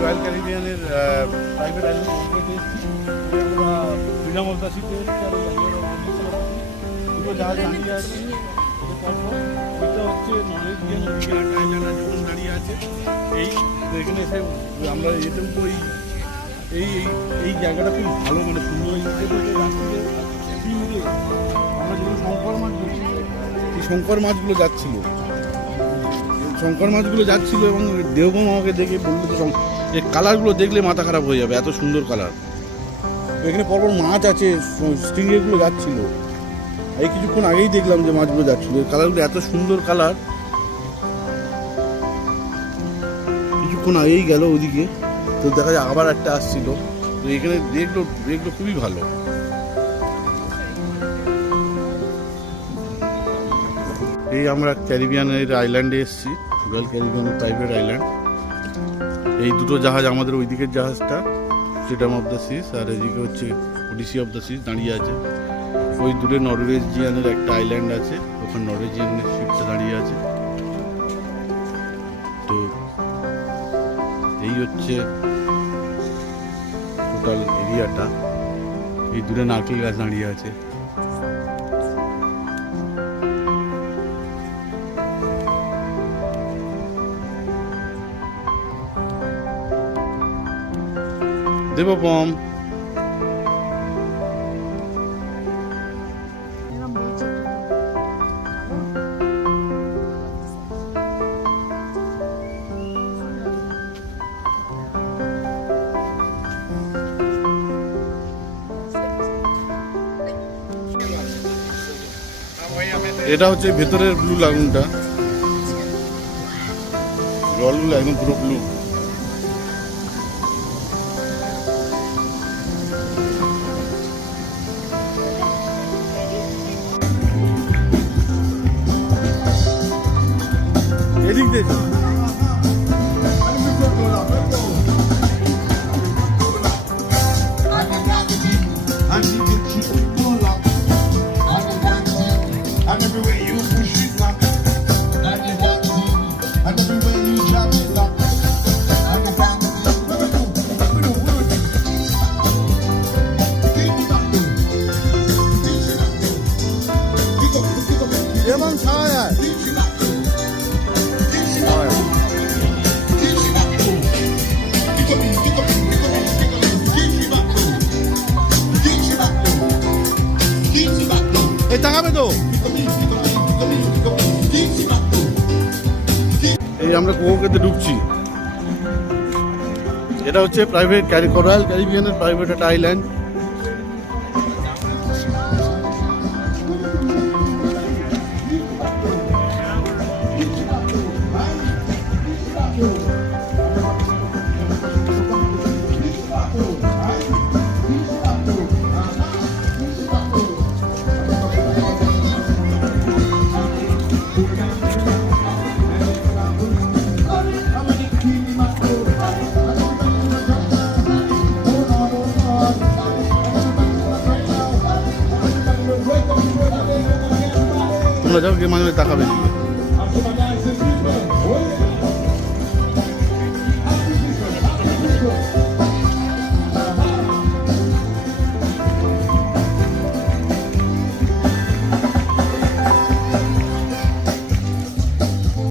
Royal ক্যারিবিয়ানের private island এসেছি। আমরা freedom of the সিতে এসেছি। আর দুটো জাহাজ দাঁড়িয়ে আছে। ওইটা হচ্ছে নরওয়েজিয়ান আইল্যান্ড আছে, ওখানে দাঁড়িয়ে আছে। এখানে এসে আমরা এতে উঠবো। এই জায়গাটা খুব ভালো, মানে সুন্দর। আমরা যখন শঙ্কর মাছ ধরছি, এই শঙ্কর মাছগুলো যাচ্ছিল এবং দেবগম আমাকে দেখে বললো তো এই কালারগুলো দেখলে মাথা খারাপ হয়ে যাবে, এত সুন্দর কালার। এখানে পরপর মাছ আছে, স্ট্রিংগুলো যাচ্ছিল। এই কিছুক্ষণ আগেই দেখলাম যে মাছগুলো যাচ্ছিল, কালারগুলো এত সুন্দর কালার। কিছুক্ষণ আগেই গেল ওদিকে, তো দেখা যায় আবার একটা আসছিল। তো এখানে দেখলো খুবই ভালো। এই আমরা ক্যারিবিয়ানের আইল্যান্ডে এসেছি, রয়্যাল ক্যারিবিয়ানের প্রাইভেট আইল্যান্ড। এই দুটো জাহাজ, আমাদের ওই দিকের জাহাজটা ফ্রিডম অফ দ্য সিজ, আর এদিকে হচ্ছে ওডিসি অফ দ্য সিজ দাঁড়িয়ে আছে। ওই দূরে নরওয়েজিয়ানের একটা আইল্যান্ড আছে, ওখানে নরওয়েজিয়ানের শিপটা দাঁড়িয়ে আছে। তো এই হচ্ছে টোটাল এরিয়াটা। এই দূরে নারকেল গাছ দাঁড়িয়ে আছে। দেবপম এটা হচ্ছে ভেতরের ব্লু লাগুনটা, জলগুলো একদম পুরো ব্লু। এদিক দেখো, যেমন ছায় এই তাকাবে তো। এই আমরা কোকোকেতে ঢুকছি। এটা হচ্ছে প্রাইভেট রয়্যাল ক্যারিবিয়ানের প্রাইভেট একটা আইল্যান্ড। তোমরা যাও, গিয়ে মাঝে মাঝে তাকাবে।